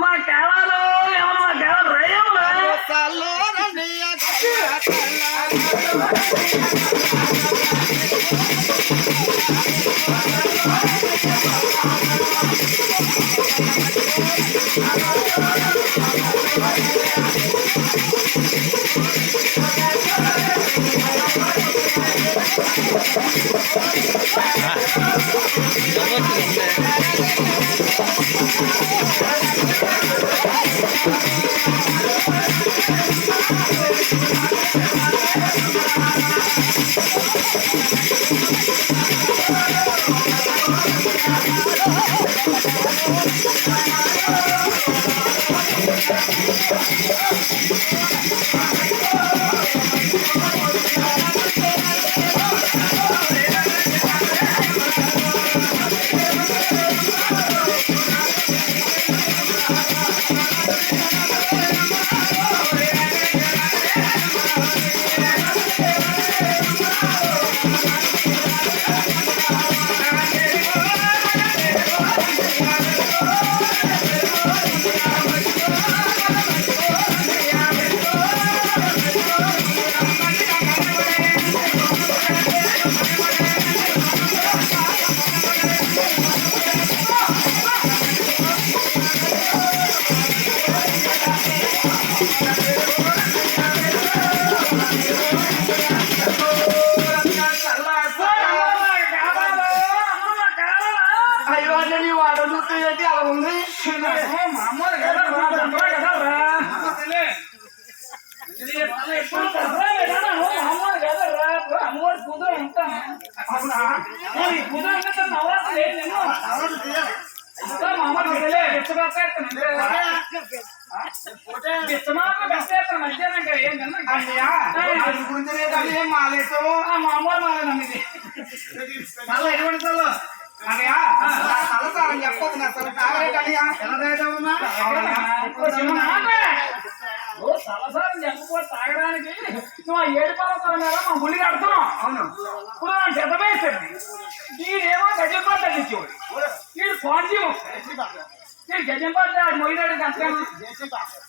మా కేవలు ఏమన్నా మా కేవలు రేయములు ఏం మాలేసావు మామూలు మాలేనమ్మ ఇది తల ఎటువంటి తల అన్నయ్య తల సారం చెప్పదు నా తల ఎలా తలసారి చెప్పకపోతే తాగడానికి నువ్వు ఆ ఏడు పర్వతాల మీద మా ములి కడుతున్నావు అవును? ఇప్పుడు నా జతమేస్తుంది వీడేమో గజంపాటు తగ్గించేవాడు వీడు స్వాంజీ వీడు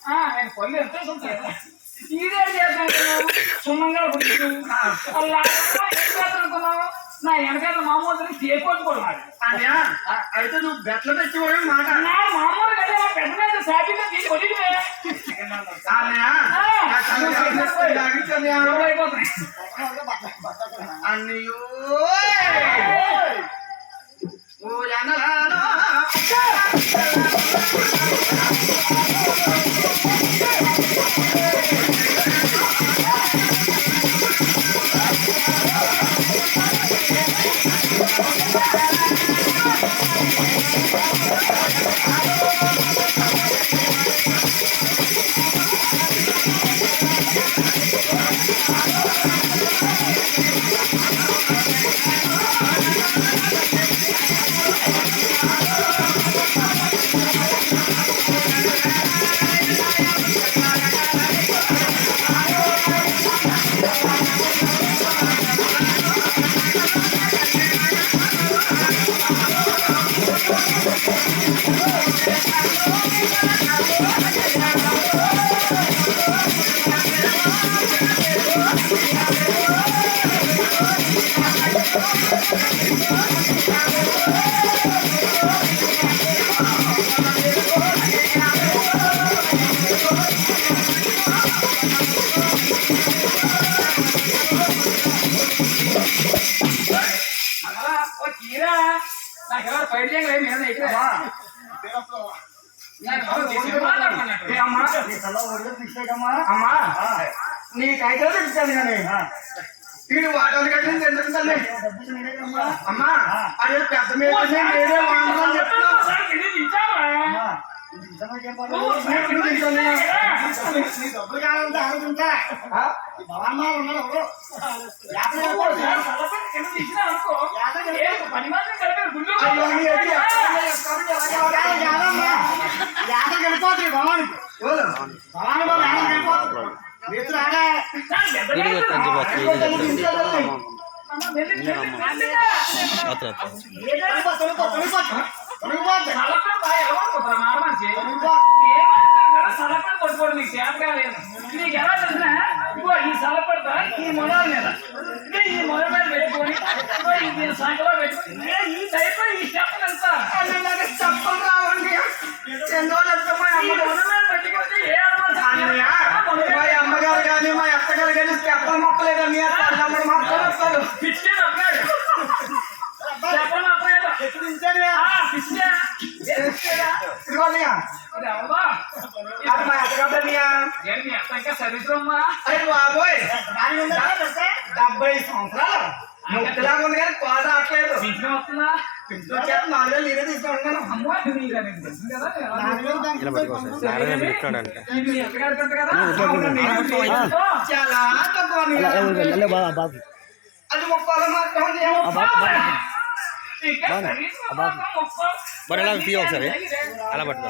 ఆయన పళ్ళు ఎంత ఉంటాయి ఇదేం సున్నంగా పుట్టించు అలా అనుకున్నావు నా వెనకాల మామూలు అన్నయ్య అయితే నువ్వు బెట్ల తెచ్చిపోయే మాట. నా మామూలు కదా పెద్ద పెద్ద సాటిగా తీసి అన్నయ్య ఓ ఎన్నలాలో అమ్మా అదే పెద్ద మీద నేనే వాడమని చెప్తున్నా ఎప్పుడు తింటాను? ఆ? అయ్యో, నీ ఎడ్డి ఎక్కడ ఎక్కడ ఎవరు? వెళ్ళి. తొలిపో, తొలిపో, తొలిపో. తొలిపోద్ది. సలపడ బాగా ఎవరు మామనిషి తొలిపోద్ది. ఏమైనా సలపడ కొట్టుకోవడం నీకు చేత కాలేదు నీకు ఎలా తెలిసినా ఇగో ఈ సలపడతా ఈ మొదల మీద ఇదే ఈ మొదల మీద పెట్టుకొని ఇగో ఈ దీని సంఖలో పెట్టుకొని ఇదే ఈ టైప్ ఈ స్టెప్ ఎంత అన్న, నాకు చెప్పలు రావండి. ఎన్ని రోజులు వస్తే మా ఈ అమ్మ- మొదల మీద పెట్టుకుంటే ఏ అన్నయ్య, మా అమ్మగారు కానీ మా అత్తగారు కానీ చెప్పలు మొక్కలేదు అన్నయ్య తల్లమ్మడు మాత్రం వస్తారు పిచ్చే అబ్బాయి చెప్పండి అబ్బాయి ఎప్పుడు ఇచ్చాడు పిచ్చే ఇదిగో అన్నయ్య అది అవ్వా అది మా అత్తగారు అన్నయ్య ఏంటి ఎంత ఇంకా సర్వీస్ రమ్మా అరే బాబోయ్ డెబ్బై సంవత్సరాలు ముక్కలాగా ఉంది కానీ కోద రావట్లేదు పింఛన్ వస్తుందా ఇంట్లో చేత నాలుగు వేలు నేనే తీసుకుంటున్నాను అమ్మో నీకు అది తెలుసు కదా నాలుగు వేలు దానికి ఇది మీ అత్తగారి కంట కదా అవునండి. ఓ, చాలా తక్కువ అన్నయ్య. బాబా బాబు అది ముప్పాలు మాత్రం ఉంది. నీకే సర్వీస్ రమ్మా, ముప్పై. మరి ఎలా తీయ ఒకసారి అలా పట్టుకో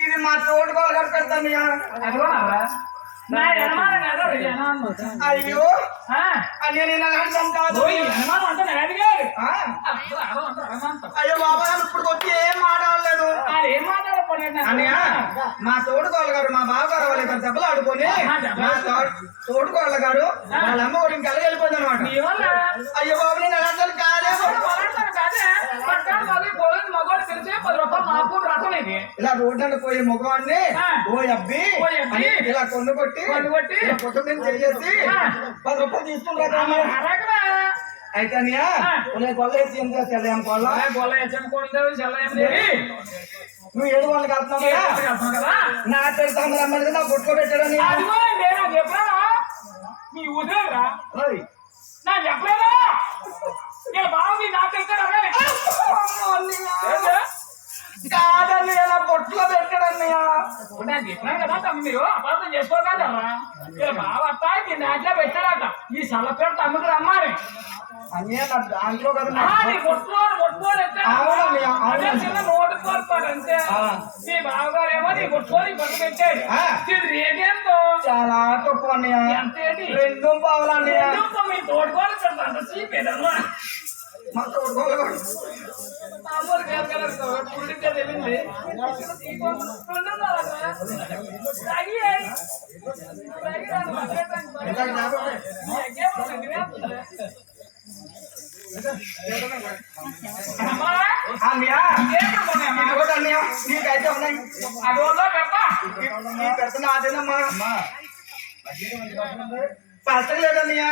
ఇది మా తోడు అది యజమాని. అయ్యో. అన్నయ్య నేను అలాంటి అదో అరగంత. అయ్యో బాబా ఇప్పుడు వచ్చి ఏం మాట్లాడలేదు. ఏం నాకు అన్నయ్య మా తోడు కోళ్ళ గారు మా బావగారు వాళ్ళు ఇక్కడ దెబ్బలు ఆడుకొని మా తో- తోడు కోళ్ళ గారు వాళ్ళ అమ్మ కూడా ఇంకా వెళ్ళిపోయింది అనమాట అయ్యో బాబు నేను కాదే. ఎవరు మొదలెడతారు కాదే? ఇలా రోడ్డు పోయే మగవాడిని. ఓ అబ్బి ఇలా కొన్ను కొట్టి కొన్ను కొట్టి. మీద చేసేసి. పది రూపాయలు తీసుకుంటారు. ఆ, మరి అరగరా? అయితే అన్నయ్య ఆ. నేను కొల్ల వేసి ఏం చేస్తాను ఏం గొల్ల చెల్ల ఏం లేదు. నువ్వు ఏడు వాళ్ళకి వెళ్తున్నావు కదా? నా పేరు తమ్ముడు నా అండి, నాకు చెప్పానా? నీ ఉదయరా నాకు చెప్పలేదా నేను బాగుంది నాకు తెలుసు ఏంటి? కాదని ఇలా బొట్లో పెట్టాడన్నయ్య. నేను కదా తమ్ముడు మీరు అపార్థం చేసుకోగలరా ఇలా వస్తాయి మీ దాంట్లో పెట్టాడట. ఈ సలపేట తమ్ముడు రమ్మని అన్నయ్య నా దాంట్లో కదా నా- నీ అవును. చిన్న నోటు కోరుతాడు అంతే. ఆ. నీ బావగారేమో నీ బొట్టులో నీ బొట్టు పెట్టాడు. ఆ. ఇది రేటేంతో చాలా తక్కువ అన్నయ్య ఎంతేటి రెండు పావులు అన్నయ్య ఎందుకు మీ తోడుకోవాలి అంత చీపేదమ్మా మా తోడుకోలు కూడా అన్నయ్య నీకైతే ఉన్నాయి అదోలో పెప్ప నీ పెడుతున్న అదేనమ్మా పచ్చలేదన్నయ్య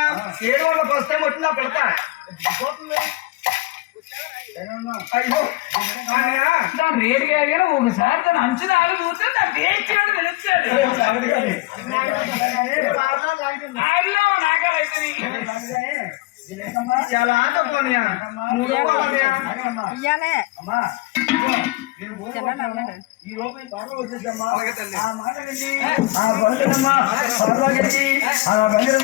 ఏడు వందల ఫస్ట్ టైం వచ్చిందా పెడతా అయ్యో అన్నయ్య దాని రేటు కాదు ఒకసారి దాని అంచనా ఆగిపోతే దాని రేట్ చేయడం తెలుస్తుంది ఆయనలో నాగాలైతే చాలా తక్కువ అన్నయ్య మూడు రూపాయలు అన్నయ్య ఇయ్యాలే అలాగే తల్లి. ఆ బండినమ్మా, ఆ బండిన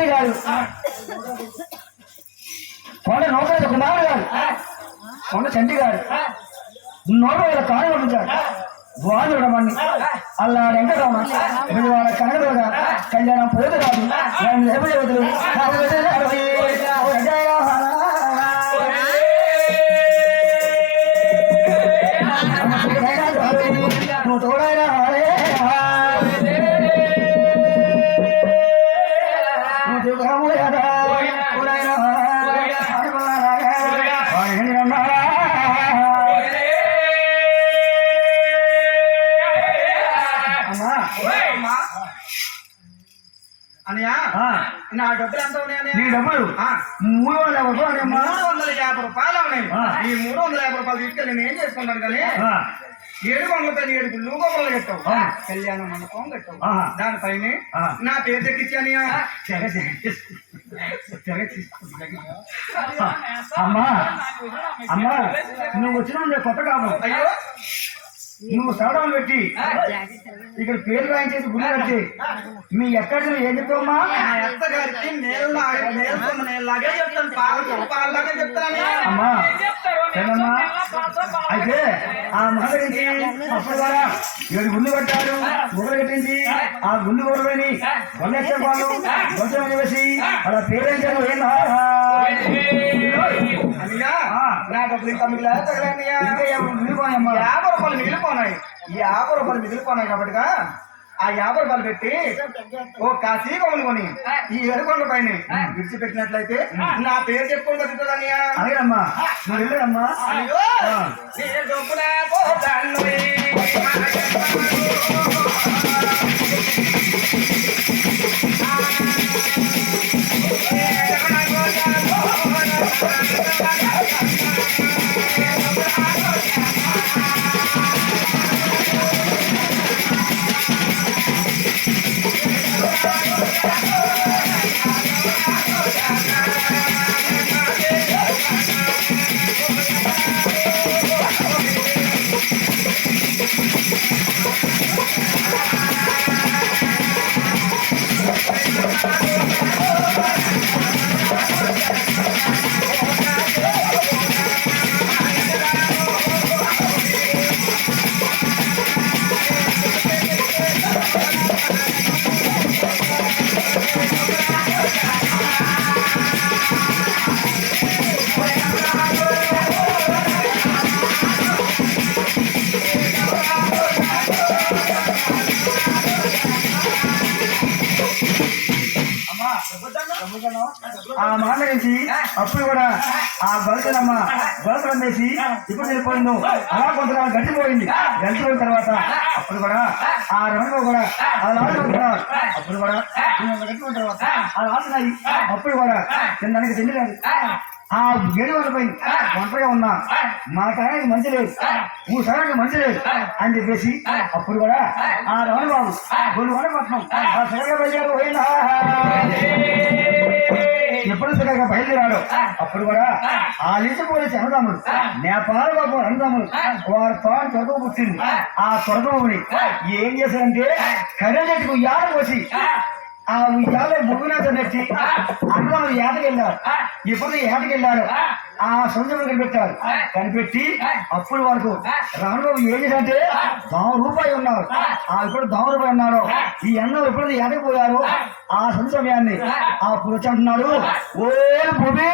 పోయినా. గారు కొండ నూట కుమారుడు గారు కొండ చంటి గారు నూట వేల కాళ్ళు పంపించారు వాడు రమ్మని అల్లా వెంకటరమణ మీరు వాళ్ళ కనగలుగా కళ్యాణం పోదు రాదు నేను లేపలేవదులు నువ్వు చేసుకుంటాను కానీ ఏడు వందల ఏడు గుళ్ళు గొప్పలు కట్టావు. కళ్యాణ మండపం కట్టావు. దానిపైన. నా పేరు తెగ అమ్మా. అమ్మా నువ్వు వచ్చిన కొత్త కాదు అయ్యో. నువ్వు సవడం పెట్టి ఇక్కడ పేరు రాయించేసి గుడి కట్టి మీ ఎక్కడ ఏం చెప్తావమ్మా నా అత్త గారికి నేల నేల నేలలాగే చెప్తాను. పాలు పాలలాగే చెప్తాను అమ్మా. ఏం సరేనమ్మా. అయితే ఆ నుంచి అప్పుడు ద్వారా ఏడు గుళ్ళు కట్టారు గుడ్లు కట్టించి ఆ. గుళ్ళు గొడవని వల్లేసే వాళ్ళు గొంతం వేసి అలా అన్నయ్య ఆ. నా డబ్బులు ఇంకా మిగిలిన యాభై రూపాయలు మిగిలిపోనాయి ఈ యాభై రూపాయలు మిగిలిపోనాయి కాబట్టి ఆ. యాభై రూపాయలు పెట్టి ఓ కాశీ కొనుక్కొని ఈ ఎరుకొండ పైన విడిచిపెట్టినట్లయితే నా పేరు చెప్పుకొని బతుకుతుందన్నయ్య అలాగేనమ్మా నువ్వు వెళ్ళాడమ్మా అయ్యో గొలసలమ్మ గొలసలు అమ్మేసి ఇప్పుడు వెళ్ళిపోయింది అలా కొంతకాలం గట్టిపోయింది గట్టిపోయిన తర్వాత అప్పుడు కూడా ఆ రమణ కూడా లాడు ఉంటారు అప్పుడు కూడా గట్టిపోయిన తర్వాత ఆ. లాడున్నాయి అప్పుడు కూడా తినడానికి తిండి లేదు ఆ. గడి వండిపోయింది ఒంటరిగా ఉన్నా. మా తరానికి మంచి లేదు. మూడు తరానికి మంచి లేదు అని చెప్పేసి అప్పుడు కూడా ఆ. రమణ బాబు గొల్లు వనపట్నం ఆ. సరగా బయలుదేరి పోయినా. ఎప్పుడు సరిగా బయలుదేరాడు. అప్పుడు కూడా ఆ. లిసిపోలీసు అన్నదమ్ముడు నేపాల బాబు అన్నదమ్ముడు వారి తాను తొడవ పుట్టింది. ఆ. తొడవని ఏం చేశారంటే కర్రెజెట్టుకు యాడ పోసి ఆ. ఉయ్యాల ముగ్గునాథ నెచ్చి అన్నదమ్ముడు ఏటకి వెళ్ళారు ఎప్పుడు ఏటకి వెళ్ళాడు ఆ సొంతం కనిపెట్టారు. కనిపెట్టి అప్పుడు వరకు రానుబాబు ఏం చేశారంటే దోమ రూపాయి ఉన్నారు. ఆ. ఇప్పుడు దోమ రూపాయి ఉన్నారు. ఈ అన్నం ఎప్పుడు ఏటకి పోయారు ఆ సొంత సమయాన్ని ఆ అంటున్నాడు ఓ భూమి